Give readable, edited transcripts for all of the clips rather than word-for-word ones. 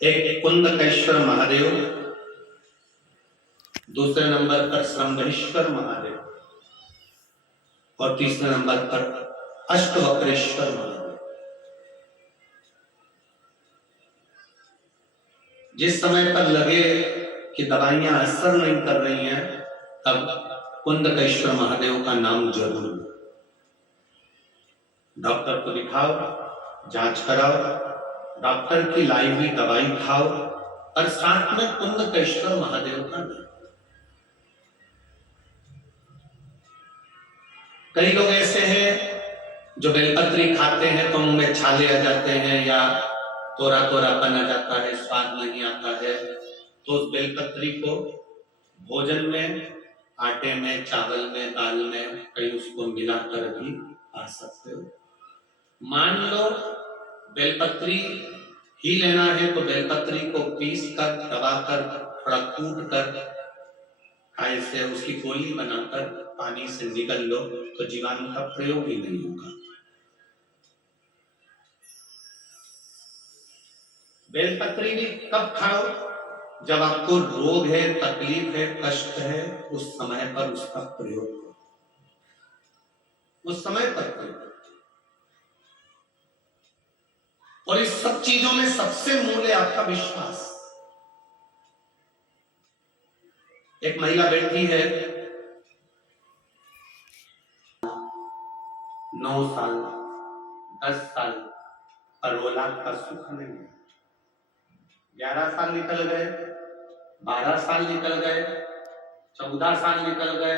एक कुंदकेश्वर महादेव, दूसरे नंबर पर श्रंभेश्वर महादेव और तीसरे नंबर पर अष्टवक्रेश्वर महादेव। जिस समय पर लगे कि दवाइयां असर नहीं कर रही हैं, तब कुंदकेश्वर महादेव का नाम जरूर लो। डॉक्टर को दिखाओ, जांच कराओ, डॉक्टर की लाई हुई दवाई खाओ और साथ में कुंदकेश्वर महादेव का नाम। कई लोग ऐसे हैं जो बेलपत्री खाते हैं तो मुंह में छाले आ जाते हैं या तोरा तोरापन आ जाता है, स्वाद नहीं आता है, तो उस बेलपत्री को भोजन में, आटे में, चावल में, दाल में कहीं उसको मिलाकर भी खा सकते हो। मान लो बेलपत्री ही लेना है तो बेलपत्री को पीस कर, दबाकर, थोड़ा कूट कर खाए से उसकी गोली बनाकर पानी से निगल लो तो जीवाणु का प्रयोग ही नहीं होगा। बेलपत्री भी कब खाओ? जब आपको रोग है, तकलीफ है, कष्ट है, उस समय पर उसका प्रयोग करो, उस समय पर प्रयोग। और इस सब चीजों में सबसे मूल है आपका विश्वास। एक महिला बैठी है, 9 साल, 10 साल, पर औलाद का सुख नहीं है। 11 साल निकल गए, 12 साल निकल गए, 14 साल निकल गए,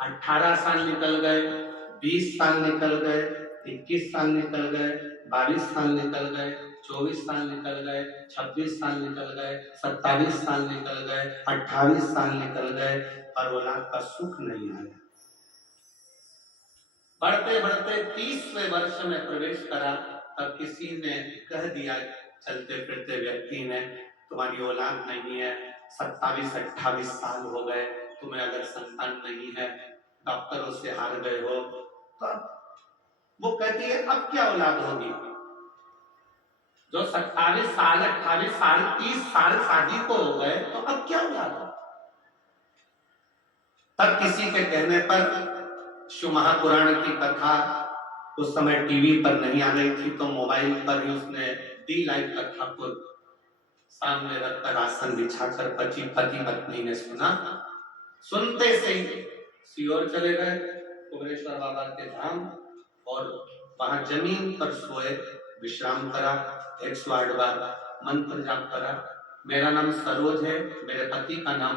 18 साल निकल गए, 20 साल निकल गए, 21 साल निकल गए, 22 साल निकल गए, 24 साल निकल गए, 26 साल निकल गए, 27 साल निकल गए, 28 साल निकल गए, पर औलाद का सुख नहीं आया। बढ़ते बढ़ते 30वें वर्ष में प्रवेश करा, तब किसी ने कह दिया, चलते फिरते व्यक्ति ने, तुम्हारी औलाद नहीं है, 27-28 साल हो गए, तुम्हें अगर संतान नहीं है, डॉक्टरों से हार गए हो, तो वो कहती है अब क्या औलाद होगी? जो 27 साल, 28 साल, 30 साल शादी को हो गए, तो अब क्या औलाद हो? तब किसी के कहने पर शिव महापुराण की कथा उस समय टीवी पर नहीं आ रही थी, तो मोबाइल पर ही उसने दी लाइव कथा को सामने रखकर आसन बिछाकर पति पत्नी ने सुना। सुनते से ही सियोर चले गए कुबेरेश्वर बाबा के धाम और वहां जमीन पर सोए, विश्राम करा, 108 बार मंत्र जाप करा। मेरा नाम सरोज है, मेरे पति का नाम